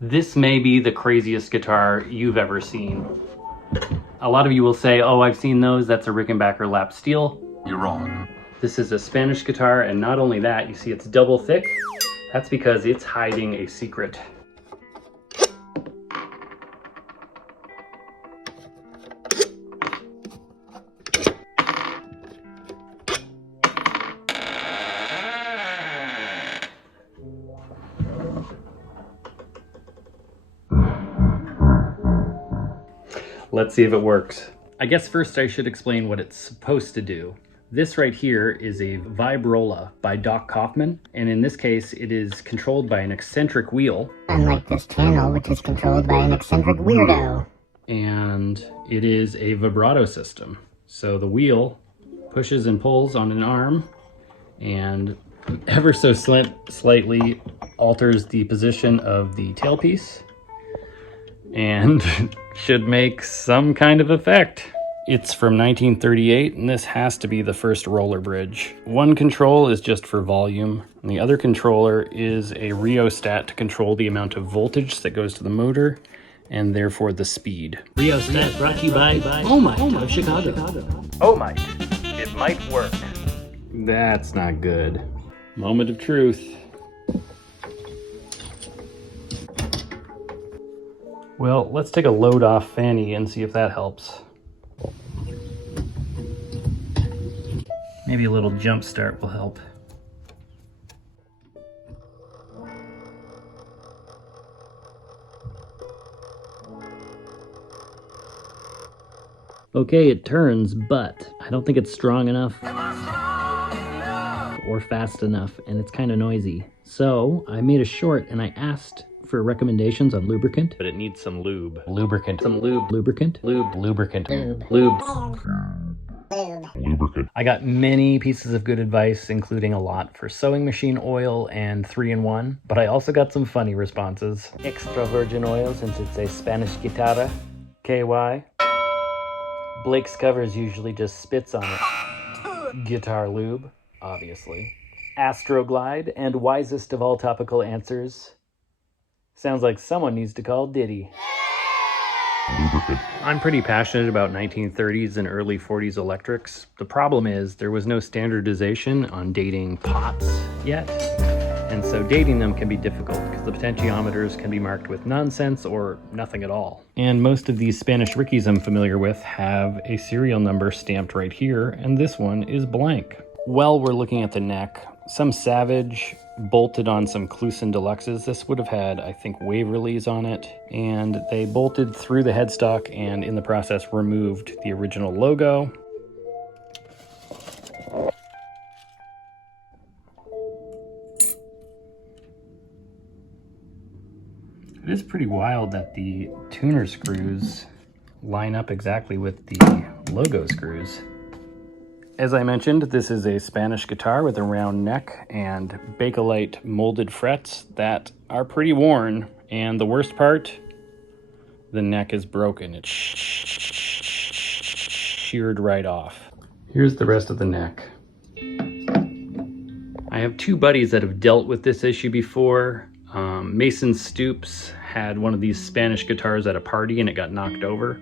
This may be the craziest guitar you've ever seen. A lot of you will say, oh, I've seen those, that's a Rickenbacker lap steel. You're wrong. This is a Spanish guitar, and not only that, you see it's double thick. That's because it's hiding a secret. Let's see if it works. I guess first I should explain what it's supposed to do. This right here is a Vibrola by Doc Kaufman, and in this case it is controlled by an eccentric wheel. Unlike this channel, which is controlled by an eccentric weirdo. And it is a vibrato system. So the wheel pushes and pulls on an arm and ever so slightly alters the position of the tailpiece and should make some kind of effect. It's from 1938, and this has to be the first roller bridge. One control is just for volume, and the other controller is a rheostat to control the amount of voltage that goes to the motor, and therefore the speed. Rheostat brought to you by Omite of Chicago. Omite. It might work. That's not good. Moment of truth. Well, let's take a load off Fanny and see if that helps. Maybe a little jump start will help. Okay, it turns, but I don't think it's strong enough or fast enough, and it's kind of noisy. So I made a short and I asked for recommendations on lubricant. But it needs some lube. Lubricant. Some lube. Lubricant. Lube. Lubricant. Lube. Lubricant. I got many pieces of good advice, including a lot for sewing machine oil and 3-in-1, but I also got some funny responses. Extra virgin oil, since it's a Spanish guitarra. KY. Blake's covers usually just spits on it. Guitar lube, obviously. Astroglide, and wisest of all topical answers. Sounds like someone needs to call Diddy. Lubricant. I'm pretty passionate about 1930s and early 40s electrics. The problem is there was no standardization on dating pots yet. And so dating them can be difficult because the potentiometers can be marked with nonsense or nothing at all. And most of these Spanish Rickies I'm familiar with have a serial number stamped right here, and this one is blank. While we're looking at the neck, some savage bolted on some Kluson Deluxes. This would have had, I think, Waverleys on it, and they bolted through the headstock and in the process removed the original logo. It is pretty wild that the tuner screws line up exactly with the logo screws. As I mentioned, this is a Spanish guitar with a round neck and Bakelite molded frets that are pretty worn. And the worst part, the neck is broken. It's sheared right off. Here's the rest of the neck. I have two buddies that have dealt with this issue before. Mason Stoops had one of these Spanish guitars at a party and it got knocked over.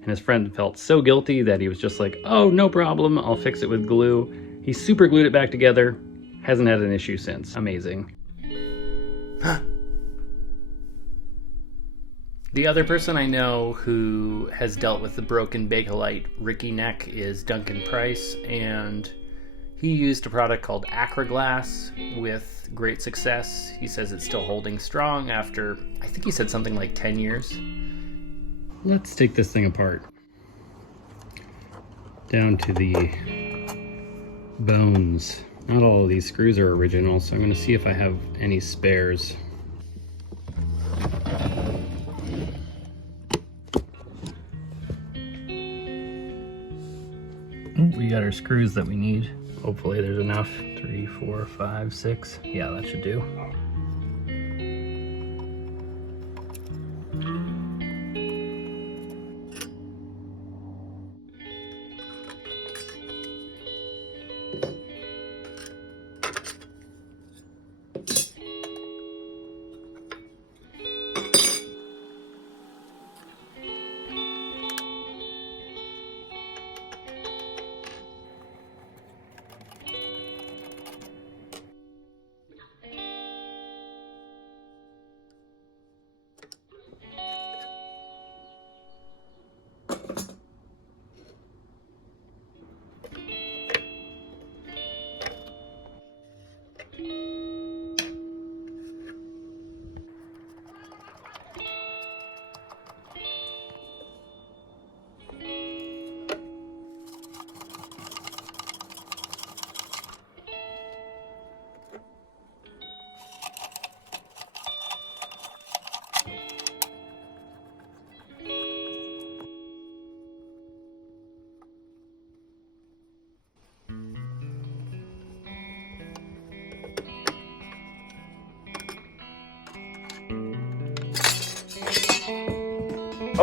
And his friend felt so guilty that he was just like, oh, no problem, I'll fix it with glue. He super glued it back together, hasn't had an issue since. Amazing. The other person I know who has dealt with the broken Bakelite Ricky neck is Duncan Price, and he used a product called Acroglass with great success. He says it's still holding strong after, I think he said something like 10 years. Let's take this thing apart. Down to the bones. Not all of these screws are original, so I'm going to see if I have any spares. We got our screws that we need. Hopefully there's enough. 3, 4, 5, 6. Yeah, that should do.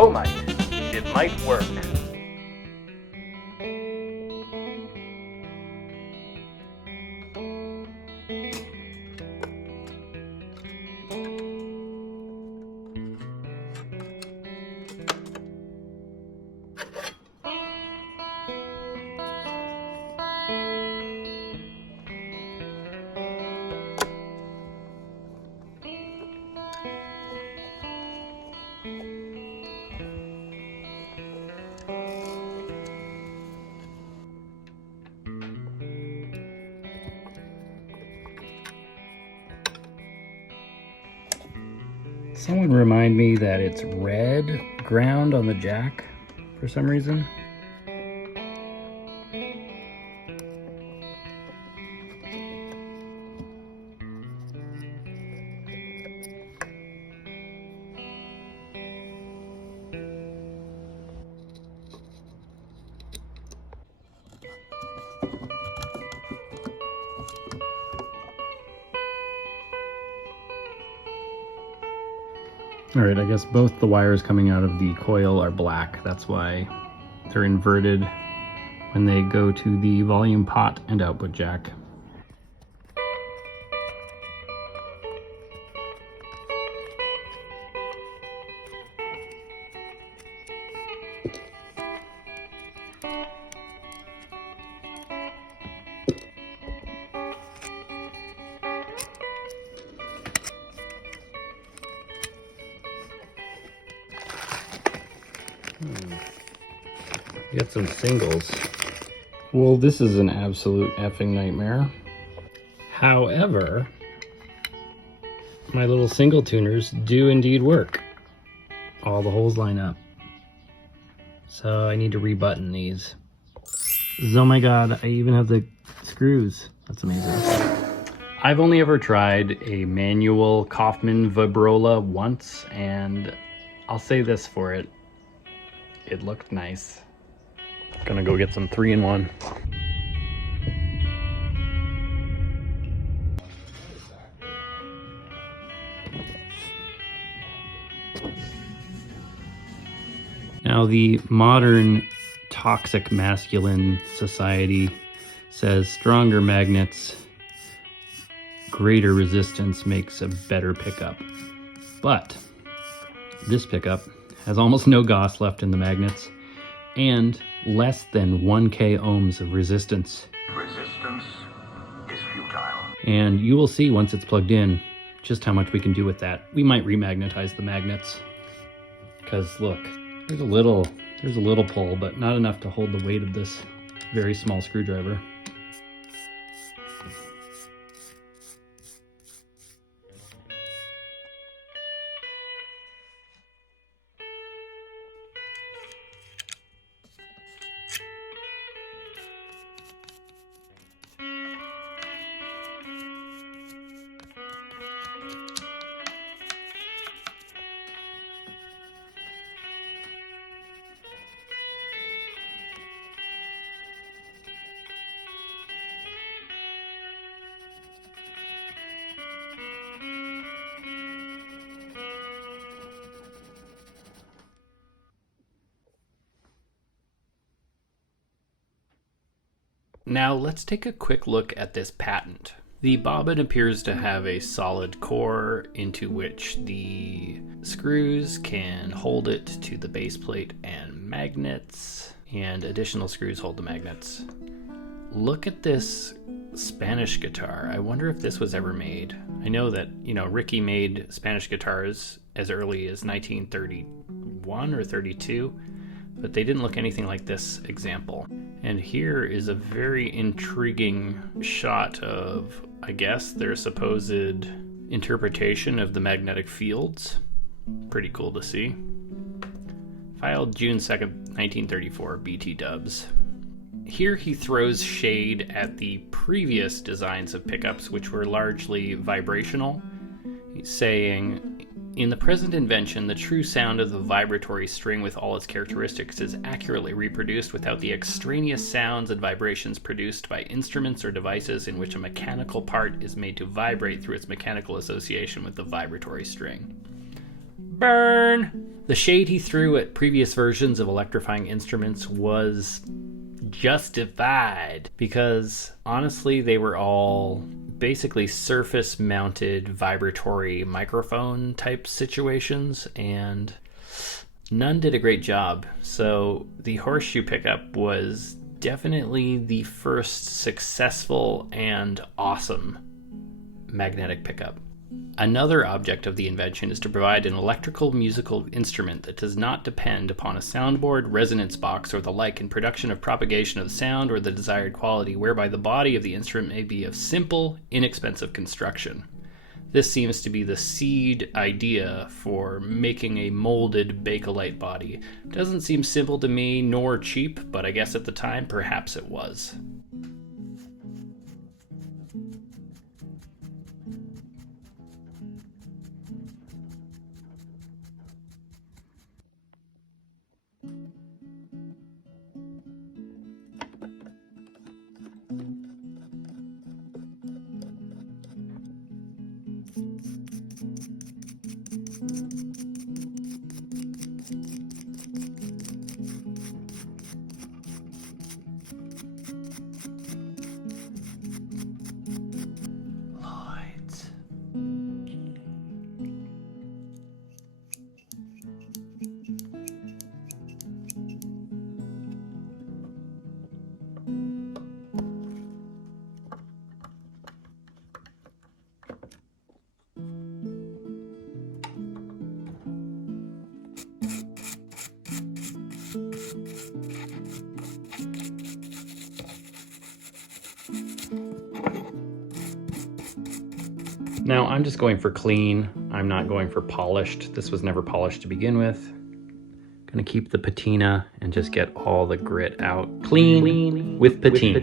Oh my, it might work. Someone remind me that it's red ground on the jack for some reason. All right, I guess both the wires coming out of the coil are black. That's why they're inverted when they go to the volume pot and output jack. Get some singles. Well, this is an absolute effing nightmare. However, my little single tuners do indeed work. All the holes line up. So I need to rebutton these. Oh my god, I even have the screws. That's amazing. I've only ever tried a manual Kaufman Vibrola once, and I'll say this for it. It looked nice. Gonna go get some 3-in-1. Now, the modern toxic masculine society says stronger magnets, greater resistance makes a better pickup. But this pickup has almost no Gauss left in the magnets and less than 1K ohms of resistance. Resistance is futile. And you will see once it's plugged in just how much we can do with that. We might remagnetize the magnets. Because look, there's a little pull, but not enough to hold the weight of this very small screwdriver. Now let's take a quick look at this patent. The bobbin appears to have a solid core into which the screws can hold it to the base plate and magnets, and additional screws hold the magnets. Look at this Spanish guitar. I wonder if this was ever made. I know that, Ricky made Spanish guitars as early as 1931 or 32, but they didn't look anything like this example. And here is a very intriguing shot of, I guess, their supposed interpretation of the magnetic fields. Pretty cool to see. Filed June 2nd, 1934, BT Dubs. Here he throws shade at the previous designs of pickups, which were largely vibrational. He's saying, in the present invention, the true sound of the vibratory string with all its characteristics is accurately reproduced without the extraneous sounds and vibrations produced by instruments or devices in which a mechanical part is made to vibrate through its mechanical association with the vibratory string. Burn! The shade he threw at previous versions of electrifying instruments was justified because honestly they were all basically surface mounted vibratory microphone type situations and none did a great job. So the horseshoe pickup was definitely the first successful and awesome magnetic pickup. Another object of the invention is to provide an electrical musical instrument that does not depend upon a soundboard, resonance box, or the like in production of propagation of the sound or the desired quality, whereby the body of the instrument may be of simple, inexpensive construction. This seems to be the seed idea for making a molded Bakelite body. Doesn't seem simple to me, nor cheap, but I guess at the time, perhaps it was. Now I'm just going for clean. I'm not going for polished. This was never polished to begin with. Gonna keep the patina and just get all the grit out. Clean with patina.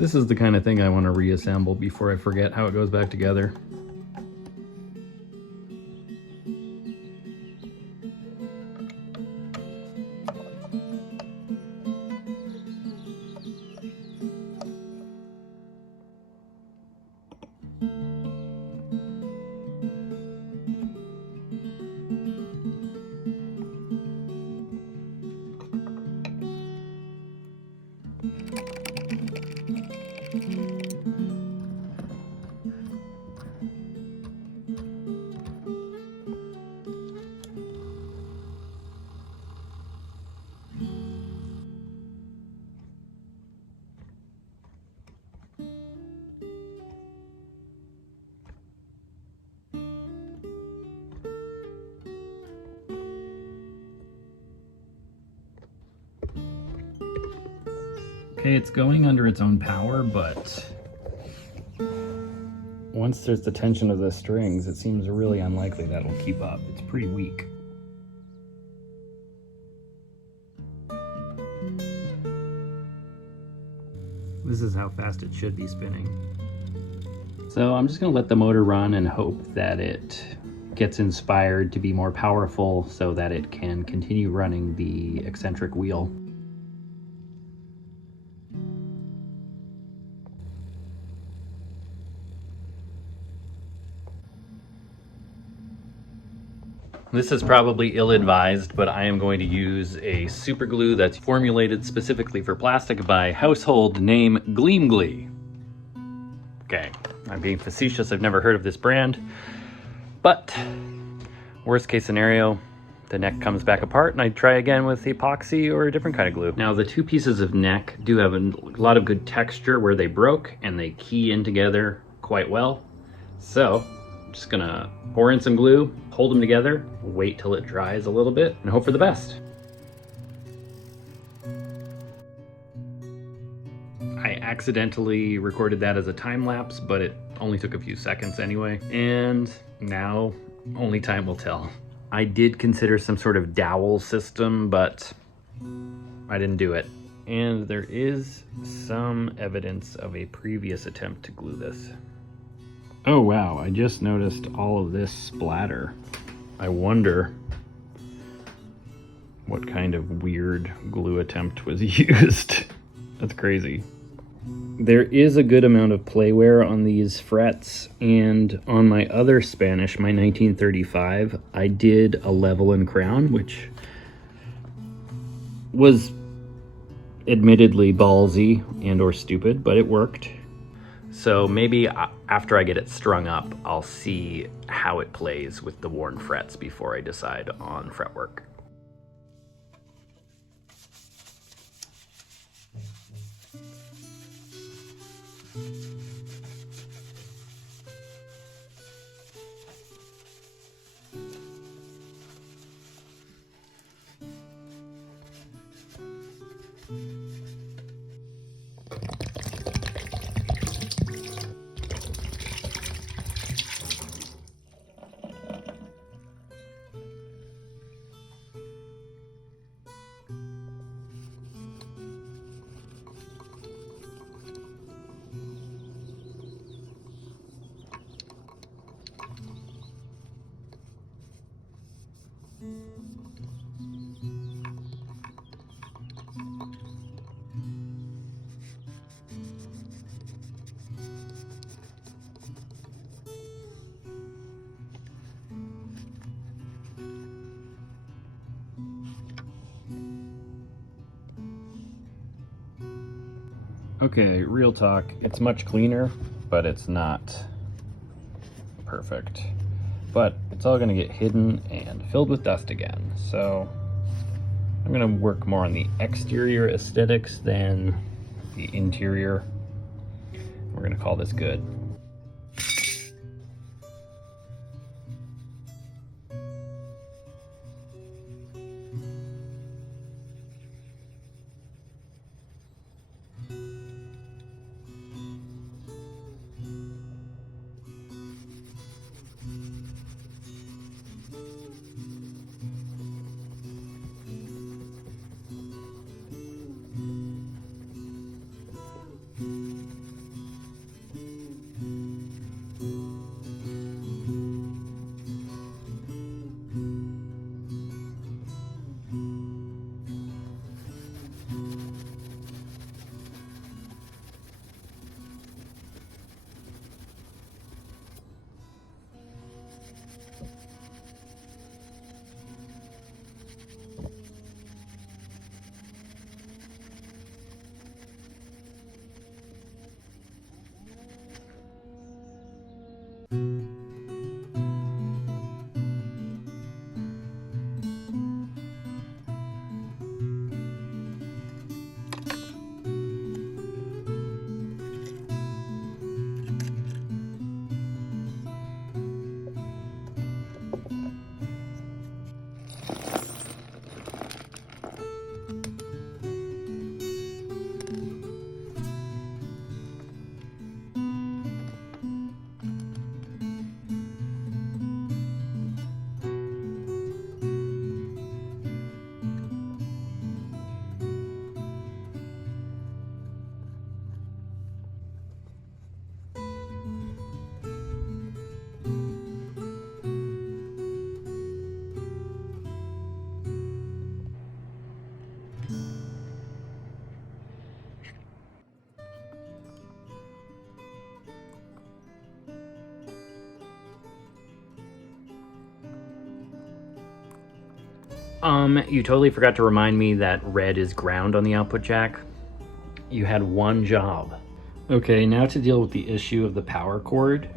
This is the kind of thing I want to reassemble before I forget how it goes back together. Okay, it's going under its own power, but once there's the tension of the strings, it seems really unlikely that it'll keep up. It's pretty weak. This is how fast it should be spinning. So I'm just gonna let the motor run and hope that it gets inspired to be more powerful so that it can continue running the eccentric wheel. This is probably ill-advised, but I am going to use a super glue that's formulated specifically for plastic by household name Gleam Glee. Okay, I'm being facetious, I've never heard of this brand, but worst case scenario, the neck comes back apart and I try again with epoxy or a different kind of glue. Now the two pieces of neck do have a lot of good texture where they broke and they key in together quite well. So I'm just gonna pour in some glue, hold them together, wait till it dries a little bit, and hope for the best. I accidentally recorded that as a time lapse, but it only took a few seconds anyway. And now only time will tell. I did consider some sort of dowel system, but I didn't do it. And there is some evidence of a previous attempt to glue this. Oh wow, I just noticed all of this splatter. I wonder what kind of weird glue attempt was used. That's crazy. There is a good amount of play wear on these frets, and on my other Spanish, my 1935, I did a level and crown, which was admittedly ballsy and or stupid, but it worked. So maybe after I get it strung up, I'll see how it plays with the worn frets before I decide on fretwork. Okay, real talk, it's much cleaner, but it's not perfect. But it's all gonna get hidden and filled with dust again. So I'm gonna work more on the exterior aesthetics than the interior. We're gonna call this good. You totally forgot to remind me that red is ground on the output jack. You had one job. Okay, now to deal with the issue of the power cord.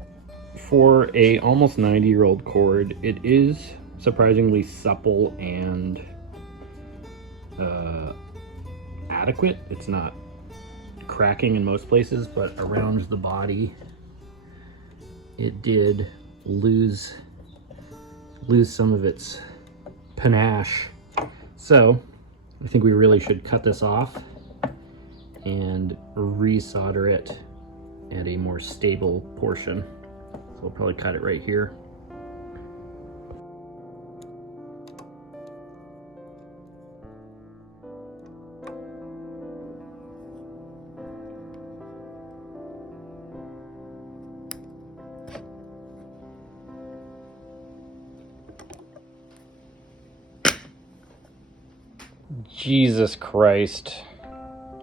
For a almost 90-year-old cord, it is surprisingly supple and adequate. It's not cracking in most places, but around the body, it did lose some of its panache. So I think we really should cut this off and resolder it at a more stable portion. So we'll probably cut it right here. Jesus Christ.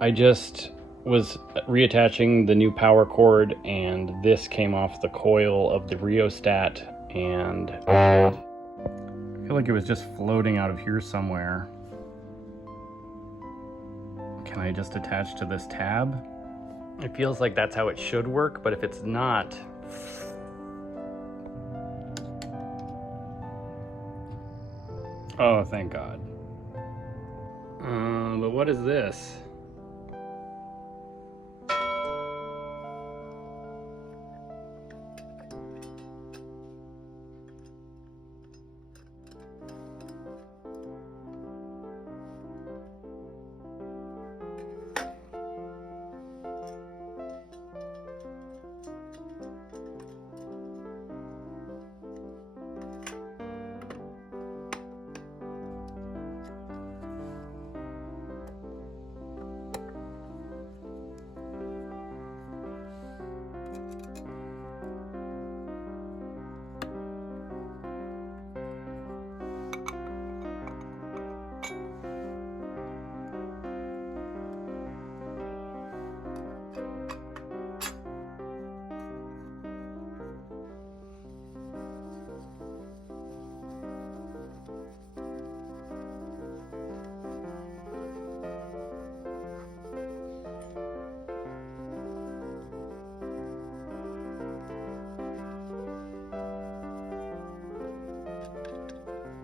I just was reattaching the new power cord and this came off the coil of the rheostat, and I feel like it was just floating out of here somewhere. Can I just attach to this tab? It feels like that's how it should work, but if it's not... Oh, thank God. But what is this?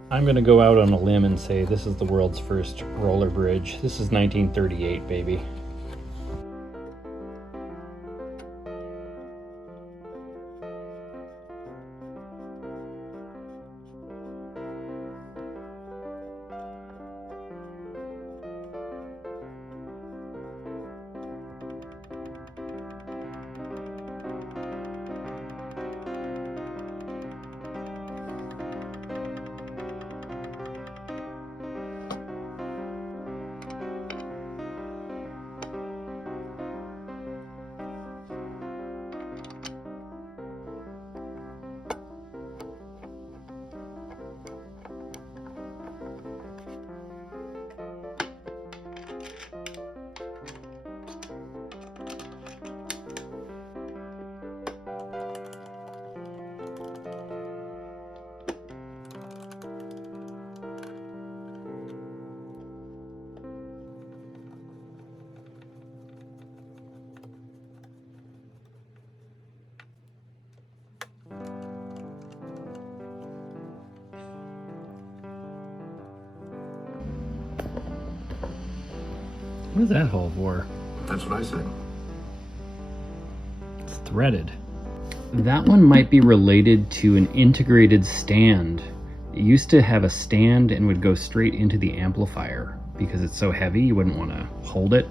I'm gonna go out on a limb and say this is the world's first roller bridge. This is 1938, baby. What is that hole for? That's what I said. It's threaded. That one might be related to an integrated stand. It used to have a stand and would go straight into the amplifier. Because it's so heavy, you wouldn't want to hold it.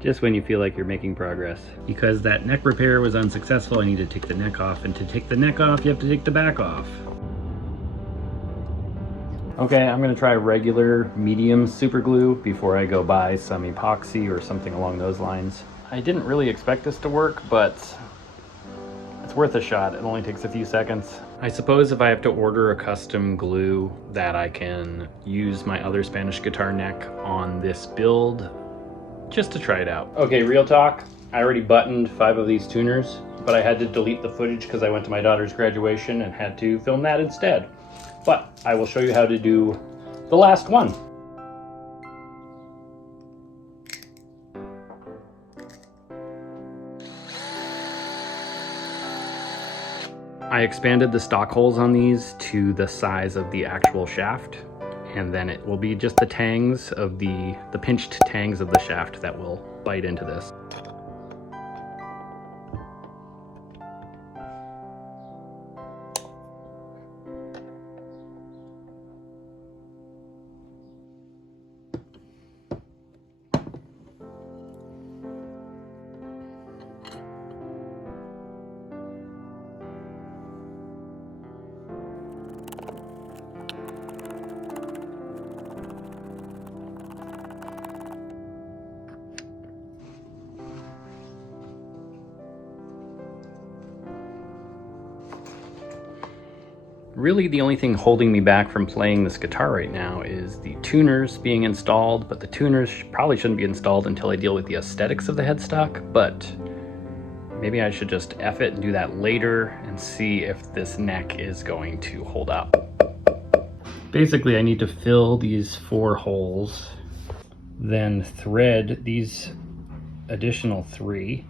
Just when you feel like you're making progress. Because that neck repair was unsuccessful, I need to take the neck off. And to take the neck off, you have to take the back off. Okay, I'm gonna try regular medium super glue before I go buy some epoxy or something along those lines. I didn't really expect this to work, but it's worth a shot. It only takes a few seconds. I suppose if I have to order a custom glue that I can use my other Spanish guitar neck on this build, just to try it out. Okay, real talk. I already buttoned 5 of these tuners, but I had to delete the footage because I went to my daughter's graduation and had to film that instead. But I will show you how to do the last one. I expanded the stock holes on these to the size of the actual shaft, and then it will be just the tangs of the pinched tangs of the shaft that will bite into this. Really, the only thing holding me back from playing this guitar right now is the tuners being installed, but the tuners probably shouldn't be installed until I deal with the aesthetics of the headstock, but maybe I should just F it and do that later and see if this neck is going to hold up. Basically, I need to fill these 4 holes, then thread these additional 3,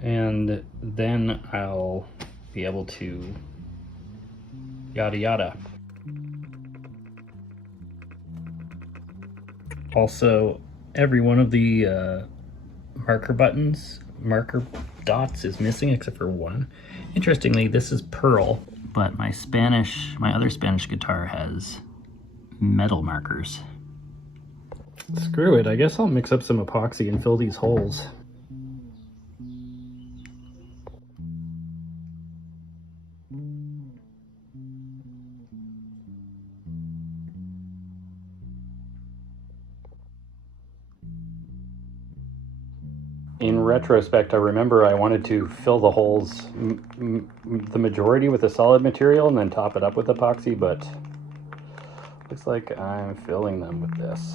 and then I'll be able to yada yada. Also, every one of the marker dots is missing except for 1. Interestingly, this is pearl, but my other Spanish guitar has metal markers. Screw it, I guess I'll mix up some epoxy and fill these holes. In retrospect, I remember I wanted to fill the holes, the majority with a solid material and then top it up with epoxy, but looks like I'm filling them with this.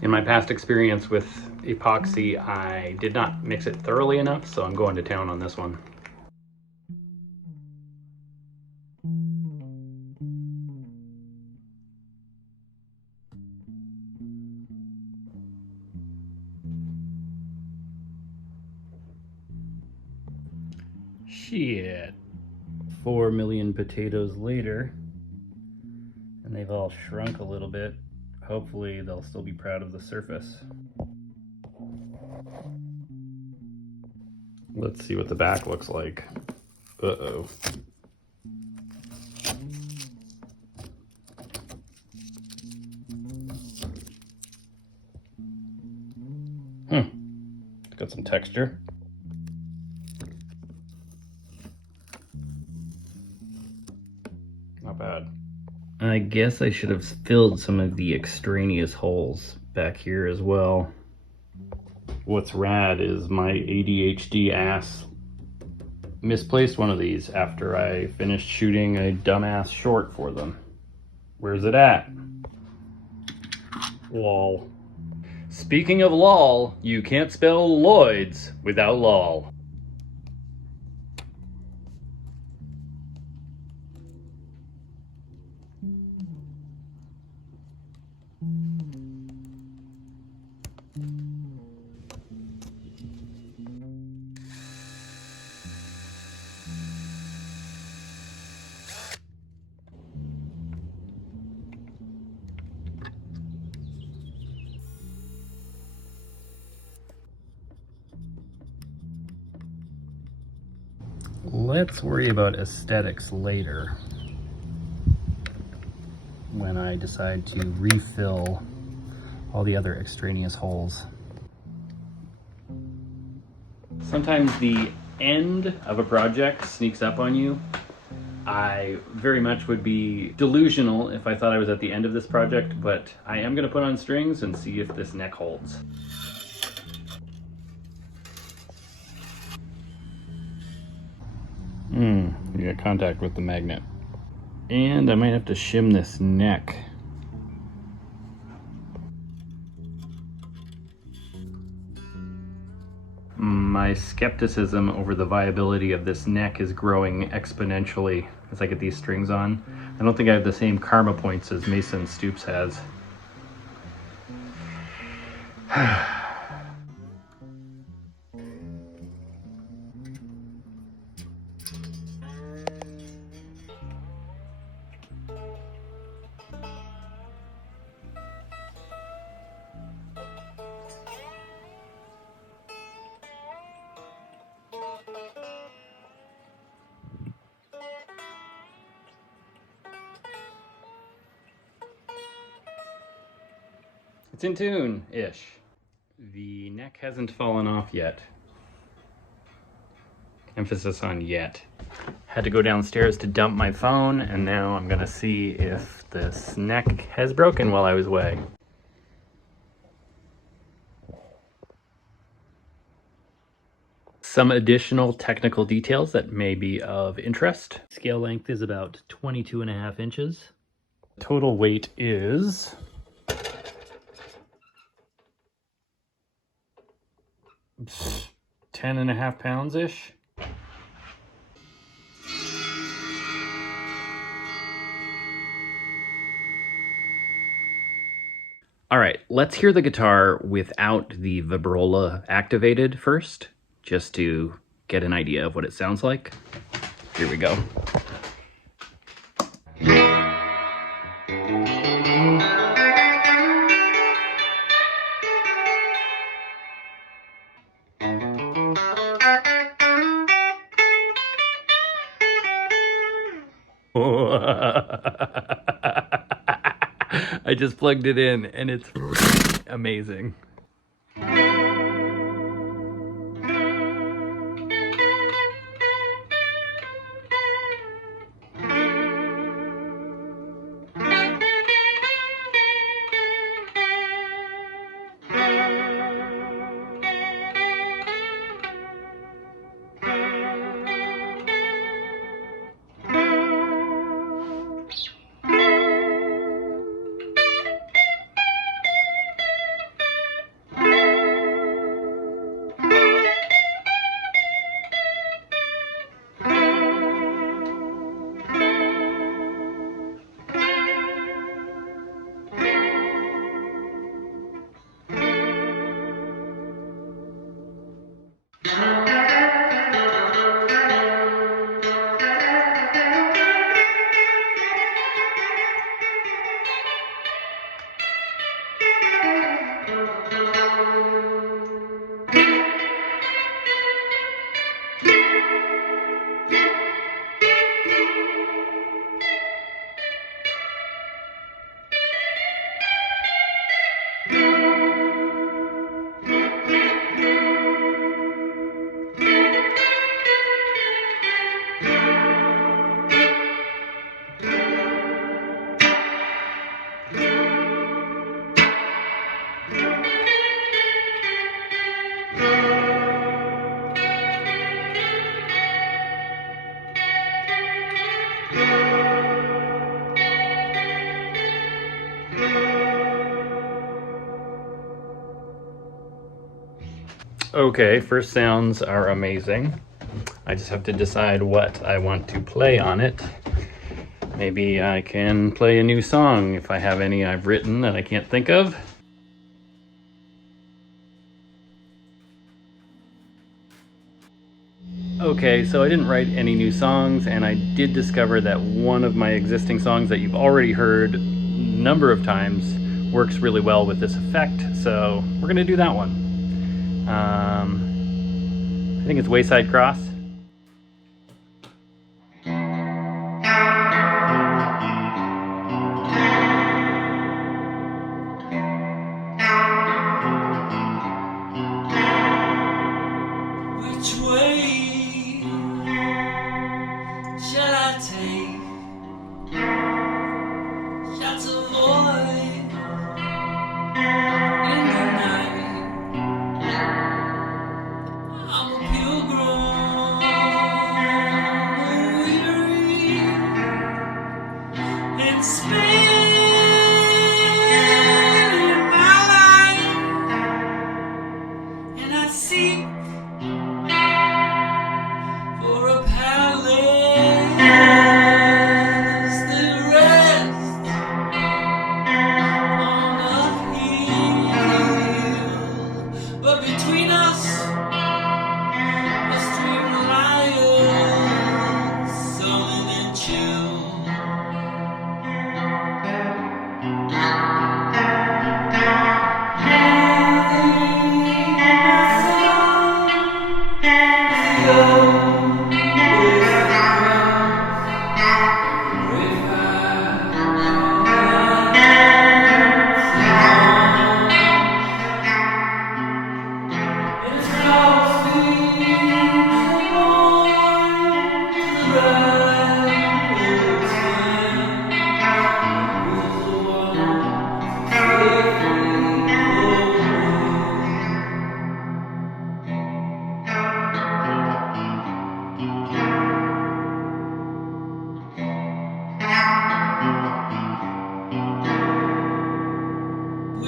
In my past experience with epoxy, I did not mix it thoroughly enough, so I'm going to town on this one. Shit. 4 million potatoes later, and they've all shrunk a little bit. Hopefully they'll still be proud of the surface. Let's see what the back looks like. Uh-oh. It's got some texture. Not bad. I guess I should have filled some of the extraneous holes back here as well. What's rad is my ADHD ass misplaced one of these after I finished shooting a dumbass short for them. Where's it at? Lol. Speaking of lol, you can't spell Lloyd's without lol. Let's worry about aesthetics later when I decide to refill all the other extraneous holes. Sometimes the end of a project sneaks up on you. I very much would be delusional if I thought I was at the end of this project, but I am going to put on strings and see if this neck holds. You got contact with the magnet. And I might have to shim this neck. My skepticism over the viability of this neck is growing exponentially as I get these strings on. I don't think I have the same karma points as Mason Stoops has. It's in tune-ish. The neck hasn't fallen off yet. Emphasis on yet. Had to go downstairs to dump my phone, and now I'm gonna see if this neck has broken while I was away. Some additional technical details that may be of interest. Scale length is about 22.5 inches. Total weight is 10.5 pounds-ish. All right, let's hear the guitar without the vibrola activated first, just to get an idea of what it sounds like. Here we go. I just plugged it in and it's amazing. Okay, first sounds are amazing. I just have to decide what I want to play on it. Maybe I can play a new song if I have any I've written that I can't think of. Okay, so I didn't write any new songs, and I did discover that one of my existing songs that you've already heard a number of times works really well with this effect, so we're gonna do that one. I think it's Wayside Cross. Which way shall I take? Shall to avoid in the night? I'm a pilgrim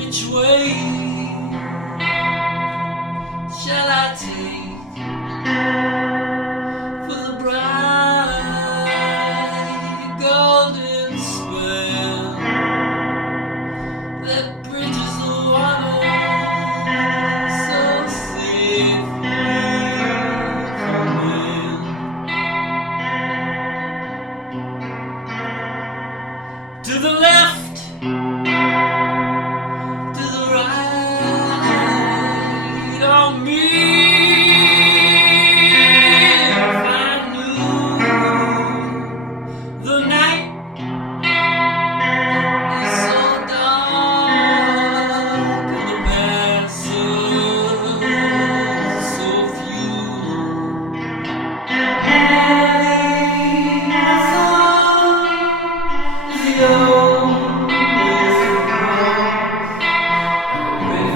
which way shall I take for the bright golden spell that bridges the water so safely for men? To the left, to the right, on me. If I knew the night is so dark and the passers so few, the oldest cross, red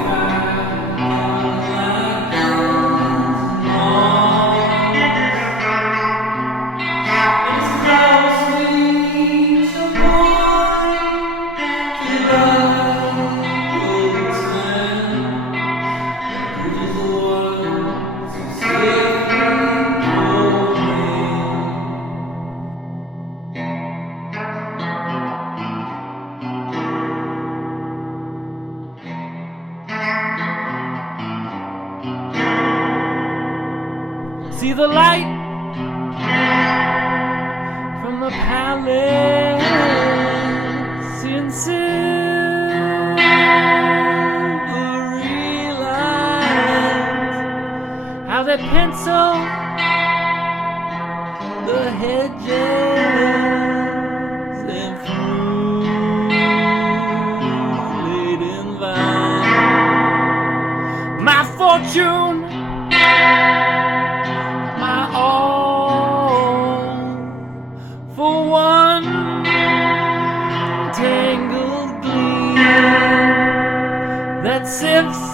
see the light from the palace in silvery light, how they pencil the hedges and fruit-laden vine. My fortune, my all, for one tangled gleam that sifts